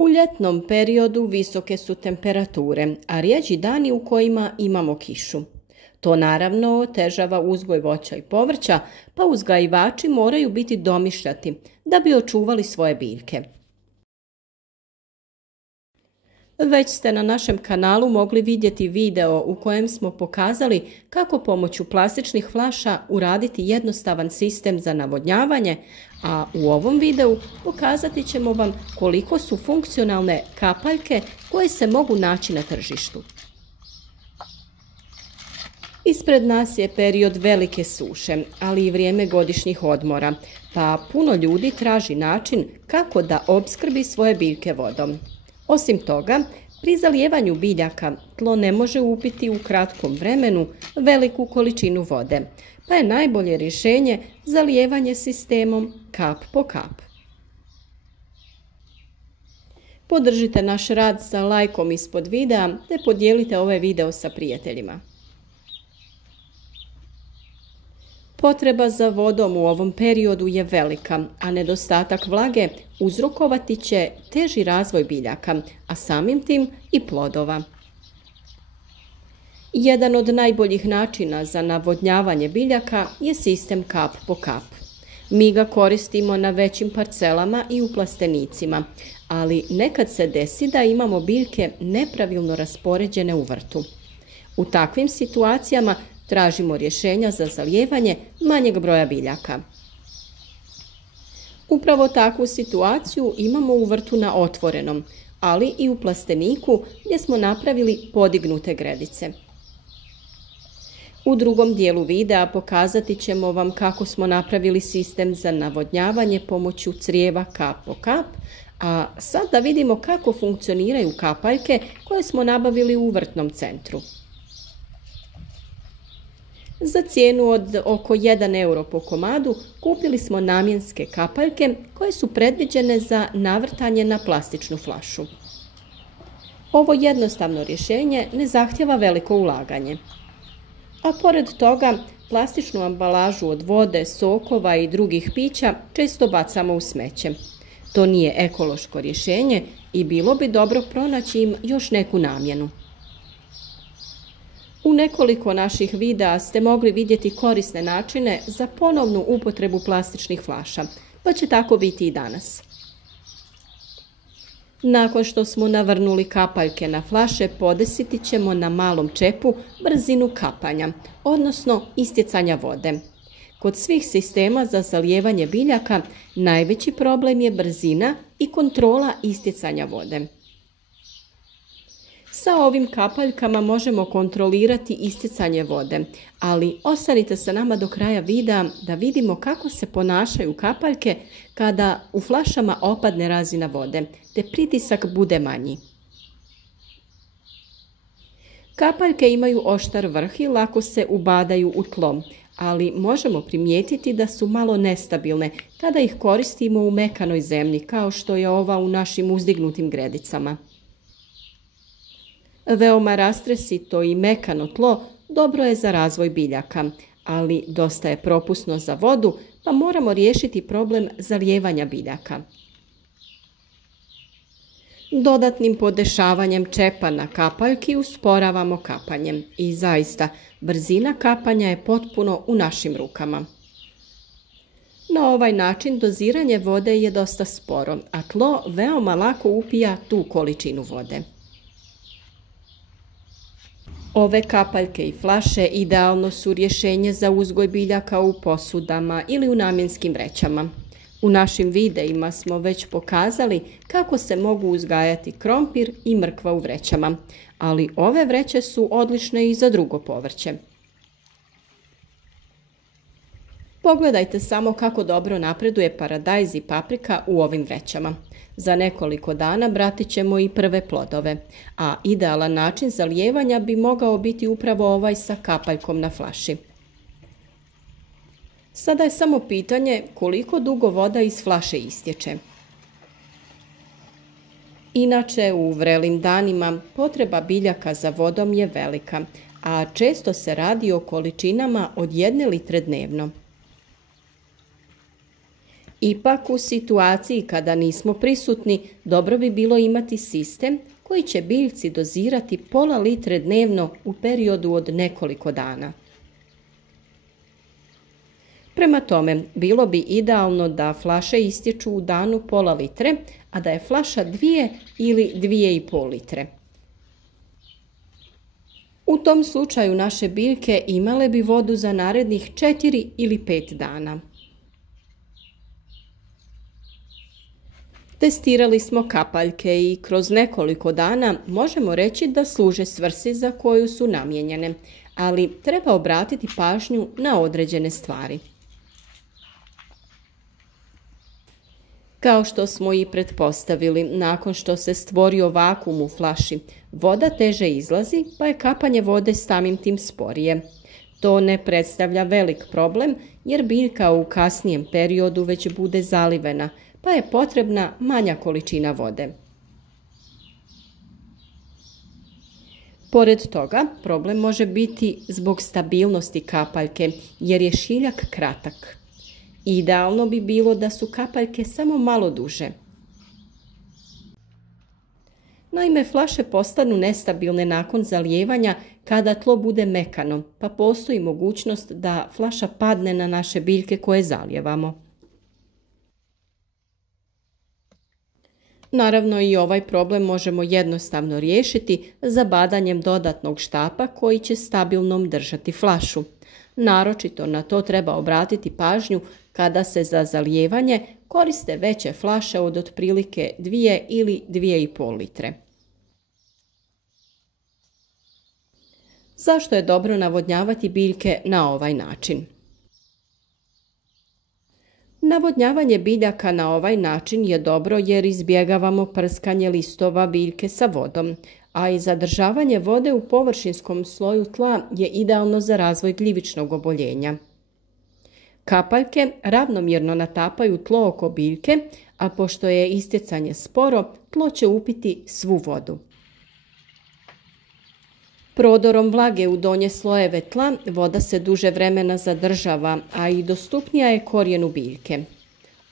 U ljetnom periodu visoke su temperature, a rijeđi dani u kojima imamo kišu. To naravno otežava uzgoj voća i povrća, pa uzgajivači moraju biti domišljati da bi očuvali svoje biljke. Već ste na našem kanalu mogli vidjeti video u kojem smo pokazali kako pomoću plastičnih flaša uraditi jednostavan sistem za navodnjavanje, a u ovom videu pokazati ćemo vam koliko su funkcionalne kapaljke koje se mogu naći na tržištu. Ispred nas je period velike suše, ali i vrijeme godišnjih odmora, pa puno ljudi traži način kako da opskrbi svoje biljke vodom. Osim toga, pri zalijevanju biljaka tlo ne može upiti u kratkom vremenu veliku količinu vode, pa je najbolje rješenje zalijevanje sistemom kap po kap. Podržite naš rad sa lajkom ispod videa te podijelite ovaj video sa prijateljima. Potreba za vodom u ovom periodu je velika, a nedostatak vlage uzrokovati će teži razvoj biljaka, a samim tim i plodova. Jedan od najboljih načina za navodnjavanje biljaka je sistem kap po kap. Mi ga koristimo na većim parcelama i u plastenicima, ali nekad se desi da imamo biljke nepravilno raspoređene u vrtu. U takvim situacijama tražimo rješenja za zalijevanje manjeg broja biljaka. Upravo takvu situaciju imamo u vrtu na otvorenom, ali i u plasteniku gdje smo napravili podignute gredice. U drugom dijelu videa pokazati ćemo vam kako smo napravili sistem za navodnjavanje pomoću crijeva kap po kap, a sad da vidimo kako funkcioniraju kapaljke koje smo nabavili u vrtnom centru. Za cijenu od oko 1 euro po komadu kupili smo namjenske kapaljke koje su predviđene za navrtanje na plastičnu flašu. Ovo jednostavno rješenje ne zahtjeva veliko ulaganje. A pored toga, plastičnu ambalažu od vode, sokova i drugih pića često bacamo u smeće. To nije ekološko rješenje i bilo bi dobro pronaći im još neku namjenu. U nekoliko naših videa ste mogli vidjeti korisne načine za ponovnu upotrebu plastičnih flaša, pa će tako biti i danas. Nakon što smo navrnuli kapaljke na flaše, podesiti ćemo na malom čepu brzinu kapanja, odnosno istjecanja vode. Kod svih sistema za zalijevanje biljaka najveći problem je brzina i kontrola istjecanja vode. Sa ovim kapaljkama možemo kontrolirati istjecanje vode, ali ostanite sa nama do kraja videa da vidimo kako se ponašaju kapaljke kada u flašama opadne razina vode, te pritisak bude manji. Kapaljke imaju oštar vrh i lako se ubadaju u tlo, ali možemo primijetiti da su malo nestabilne kada ih koristimo u mekanoj zemlji, kao što je ova u našim uzdignutim gredicama. Veoma rastresito i mekano tlo dobro je za razvoj biljaka, ali dosta je propusno za vodu, pa moramo riješiti problem zalijevanja biljaka. Dodatnim podešavanjem čepa na kapaljki usporavamo kapanje i zaista brzina kapanja je potpuno u našim rukama. Na ovaj način doziranje vode je dosta sporo, a tlo veoma lako upija tu količinu vode. Ove kapaljke i flaše idealno su rješenje za uzgoj biljaka u posudama ili u namjenskim vrećama. U našim videima smo već pokazali kako se mogu uzgajati krompir i mrkva u vrećama, ali ove vreće su odlične i za drugo povrće. Pogledajte samo kako dobro napreduje paradajz i paprika u ovim vrećama. Za nekoliko dana bratit ćemo i prve plodove, a idealan način zalijevanja bi mogao biti upravo ovaj sa kapaljkom na flaši. Sada je samo pitanje koliko dugo voda iz flaše istječe. Inače, u vrelim danima potreba biljaka za vodom je velika, a često se radi o količinama od 1 litre dnevno. Ipak u situaciji kada nismo prisutni, dobro bi bilo imati sistem koji će biljci dozirati pola litre dnevno u periodu od nekoliko dana. Prema tome, bilo bi idealno da flaše istječu u danu pola litre, a da je flaša 2 ili 2,5 litre. U tom slučaju naše biljke imale bi vodu za narednih 4 ili 5 dana. Testirali smo kapaljke i kroz nekoliko dana možemo reći da služe svrsi za koju su namijenjene, ali treba obratiti pažnju na određene stvari. Kao što smo i pretpostavili, nakon što se stvorio vakuum u flaši, voda teže izlazi, pa je kapanje vode samim tim sporije. To ne predstavlja velik problem, jer biljka u kasnijem periodu već bude zalivena, pa je potrebna manja količina vode. Pored toga, problem može biti zbog stabilnosti kapaljke, jer je šiljak kratak. Idealno bi bilo da su kapaljke samo malo duže. Naime, flaše postanu nestabilne nakon zalijevanja kada tlo bude mekano, pa postoji mogućnost da flaša padne na naše biljke koje zalijevamo. Naravno, i ovaj problem možemo jednostavno riješiti zabadanjem dodatnog štapa koji će stabilnom držati flašu. Naročito na to treba obratiti pažnju kada se za zalijevanje koriste veće flaše od otprilike 2 ili 2,5 litre. Zašto je dobro navodnjavati biljke na ovaj način? Navodnjavanje biljaka na ovaj način je dobro jer izbjegavamo prskanje listova biljke sa vodom, a i zadržavanje vode u površinskom sloju tla je idealno za razvoj gljivičnog oboljenja. Kapaljke ravnomjerno natapaju tlo oko biljke, a pošto je istjecanje sporo, tlo će upiti svu vodu. Prodorom vlage u donje slojeve tla voda se duže vremena zadržava, a i dostupnija je korijenu biljke.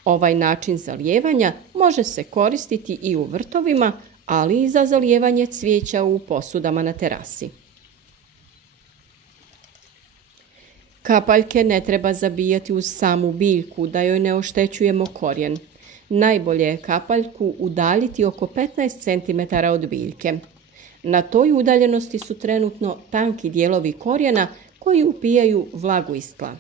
Ovaj način zalijevanja može se koristiti i u vrtovima, ali i za zalijevanje cvijeća u posudama na terasi. Kapaljke ne treba zabijati uz samu biljku da joj ne oštećujemo korijen. Najbolje je kapaljku udaljiti oko 15 cm od biljke. Na toj udaljenosti su trenutno tanki dijelovi korijena koji upijaju vlagu iz tla.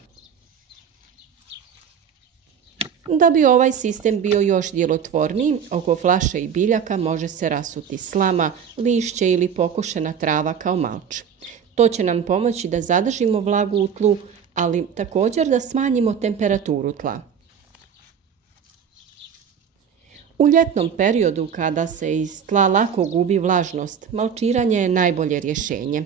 Da bi ovaj sistem bio još djelotvorniji, oko flaše i biljaka može se rasuti slama, lišće ili pokošena trava kao malč. To će nam pomoći da zadržimo vlagu u tlu, ali također da smanjimo temperaturu tla. U ljetnom periodu kada se iz tla lako gubi vlažnost, malčiranje je najbolje rješenje.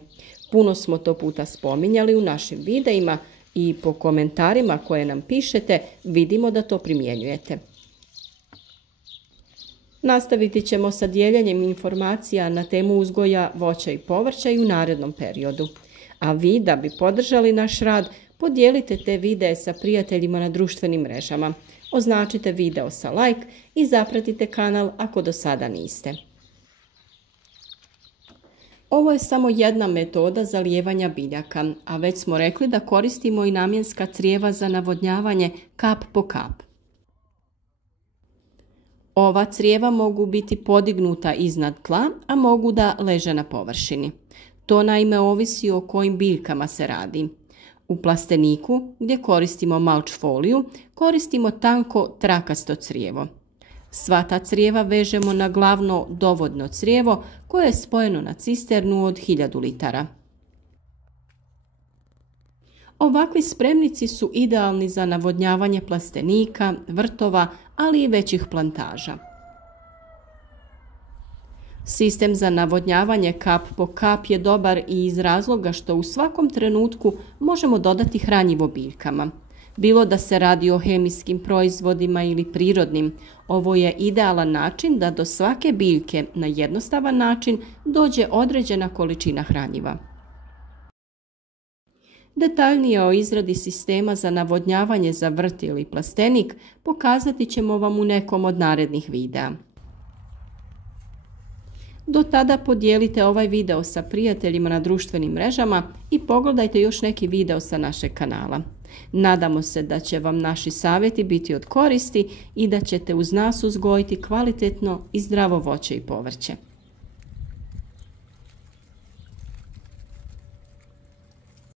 Puno smo to puta spominjali u našim videima i po komentarima koje nam pišete vidimo da to primjenjujete. Nastaviti ćemo sa dijeljenjem informacija na temu uzgoja voća i povrća i u narednom periodu. A vi, da bi podržali naš rad, podijelite te videe sa prijateljima na društvenim mrežama. Označite video sa like i zapratite kanal ako do sada niste. Ovo je samo jedna metoda zalijevanja biljaka, a već smo rekli da koristimo i namjenska crijeva za navodnjavanje kap po kap. Ova crijeva mogu biti podignuta iznad tla, a mogu da leže na površini. To naime ovisi o kojim biljkama se radi. U plasteniku, gdje koristimo malč foliju, koristimo tanko trakasto crijevo. Sva ta crijeva vežemo na glavno dovodno crijevo koje je spojeno na cisternu od 1000 litara. Ovakvi spremnici su idealni za navodnjavanje plastenika, vrtova, ali i većih plantaža. Sistem za navodnjavanje kap po kap je dobar i iz razloga što u svakom trenutku možemo dodati hranjivo biljkama. Bilo da se radi o hemijskim proizvodima ili prirodnim, ovo je idealan način da do svake biljke na jednostavan način dođe određena količina hranjiva. Detaljnije o izradi sistema za navodnjavanje za vrt ili plastenik pokazati ćemo vam u nekom od narednih videa. Do tada podijelite ovaj video sa prijateljima na društvenim mrežama i pogledajte još neki video sa našeg kanala. Nadamo se da će vam naši savjeti biti od koristi i da ćete uz nas uzgojiti kvalitetno i zdravo voće i povrće.